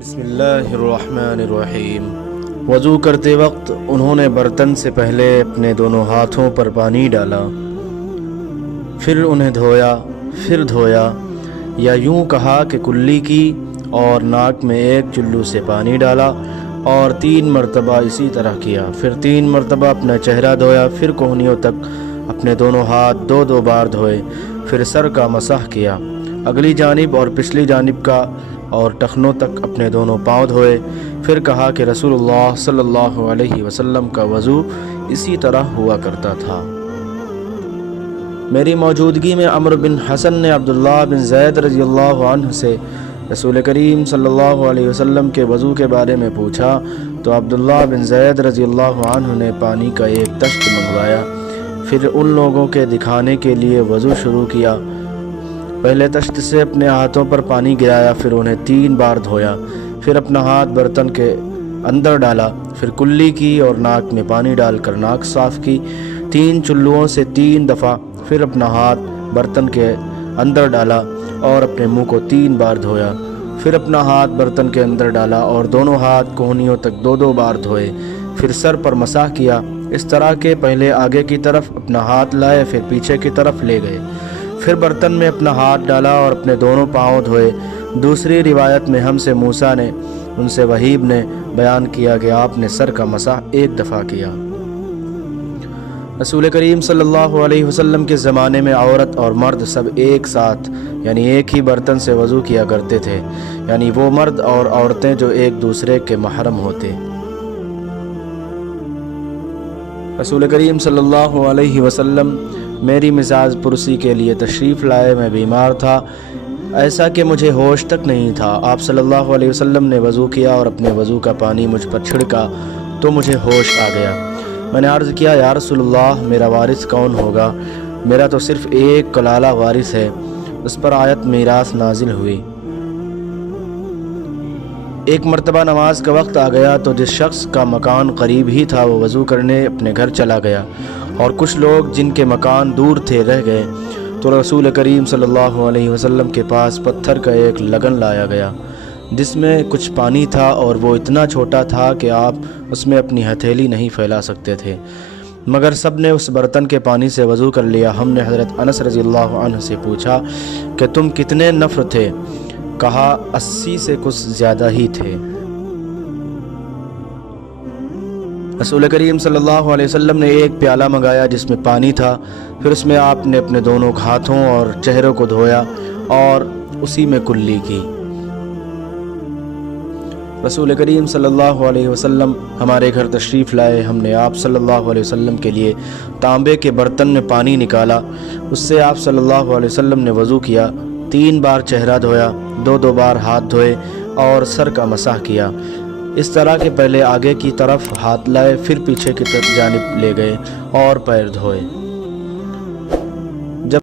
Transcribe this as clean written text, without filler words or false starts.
बिस्मिल्लाहिर्रहमानिर्रहीम। वज़ू करते वक्त उन्होंने बर्तन से पहले अपने दोनों हाथों पर पानी डाला, फिर उन्हें धोया, फिर धोया, या यूं कहा कि कुल्ली की और नाक में एक चुल्लू से पानी डाला और 3 मरतबा इसी तरह किया। फिर 3 मरतबा अपना चेहरा धोया, फिर कोहनियों तक अपने दोनों हाथ 2-2 बार धोए, फिर सर का मसाह किया, अगली जानिब और पिछली जानिब का और टखनों तक अपने दोनों पाँव धोए। फिर कहा कि रसूलुल्लाह सल्लल्लाहु अलैहि वसल्लम का वज़ू इसी तरह हुआ करता था। मेरी मौजूदगी में अम्र बिन हसन ने अब्दुल्लाह बिन ज़ैद रज़ियल्लाहु अन्हु से रसूल करीम सल्लल्लाहु अलैहि वसल्लम के वज़ू के बारे में पूछा, तो अब्दुल्लाह बिन ज़ैद रज़ियल्लाहु अन्हु ने पानी का एक तश्त मंगवाया। फिर उन लोगों के दिखाने के लिए वज़ू शुरू किया। पहले तश्त से अपने हाथों पर पानी गिराया, फिर उन्हें 3 बार धोया, फिर अपना हाथ बर्तन के अंदर डाला, फिर कुल्ली की और नाक में पानी डालकर नाक साफ़ की 3 चुल्लुओं से 3 दफ़ा, फिर अपना हाथ बर्तन के अंदर डाला और अपने मुंह को 3 बार धोया, फिर अपना हाथ बर्तन के अंदर डाला और दोनों हाथ कोहनियों तक 2-2 बार धोए, फिर सर पर मसाह किया। इस तरह के पहले आगे की तरफ अपना हाथ लाए, फिर पीछे की तरफ ले गए, फिर बर्तन में अपना हाथ डाला और अपने दोनों पाँव धोए। दूसरी रिवायत में हमसे मूसा ने, उनसे वहीब ने बयान किया कि आपने सर का मसाह 1 दफ़ा किया। रसूल करीम सल्लल्लाहु अलैहि वसल्लम के ज़माने में औरत और मर्द सब एक साथ यानी एक ही बर्तन से वज़ू किया करते थे, यानी वो मर्द और औरतें जो एक दूसरे के महरम होते। रसूल करीम सल्लल्लाहु अलैहि वसल्लम मेरी मिजाज पुरसी के लिए तशरीफ़ लाए। मैं बीमार था, ऐसा कि मुझे होश तक नहीं था। आप सल्लल्लाहु अलैहि वसल्लम ने वज़ू किया और अपने वज़ू का पानी मुझ पर छिड़का तो मुझे होश आ गया। मैंने अर्ज़ किया, या रसूलल्लाह, मेरा वारिस कौन होगा? मेरा तो सिर्फ़ एक कलाला वारिस है। उस पर आयत मीरास नाजिल हुई। एक मरतबा नमाज का वक्त आ गया तो जिस शख्स का मकान करीब ही था वो वज़ू करने अपने घर चला गया और कुछ लोग जिनके मकान दूर थे रह गए। तो रसूल करीम सल्लल्लाहु अलैहि वसल्लम के पास पत्थर का एक लगन लाया गया जिसमें कुछ पानी था और वो इतना छोटा था कि आप उसमें अपनी हथेली नहीं फैला सकते थे, मगर सब ने उस बर्तन के पानी से वज़ू कर लिया। हमने हज़रत अनस रज़ियल्लाहु अन्हु से पूछा कि तुम कितने नफ़र थे? कहा 80 से कुछ ज़्यादा ही थे। रसूल करीम सल्लल्लाहु अलैहि वसल्लम ने एक प्याला मंगाया जिसमें पानी था, फिर उसमें आपने अपने दोनों हाथों और चेहरों को धोया और उसी में कुल्ली की। रसूल करीम सल्लल्लाहु अलैहि वसल्लम हमारे घर तशरीफ़ लाए। हमने आप सल्लल्लाहु अलैहि वसल्लम के लिए तांबे के बर्तन में पानी निकाला, उससे आप सल्लल्लाहु अलैहि वसल्लम ने वज़ू किया, 3 बार चेहरा धोया, 2-2 बार हाथ धोए और सर का मसाह किया। इस तरह के पहले आगे की तरफ हाथ लाए, फिर पीछे की तरफ जानिब ले गए और पैर धोए।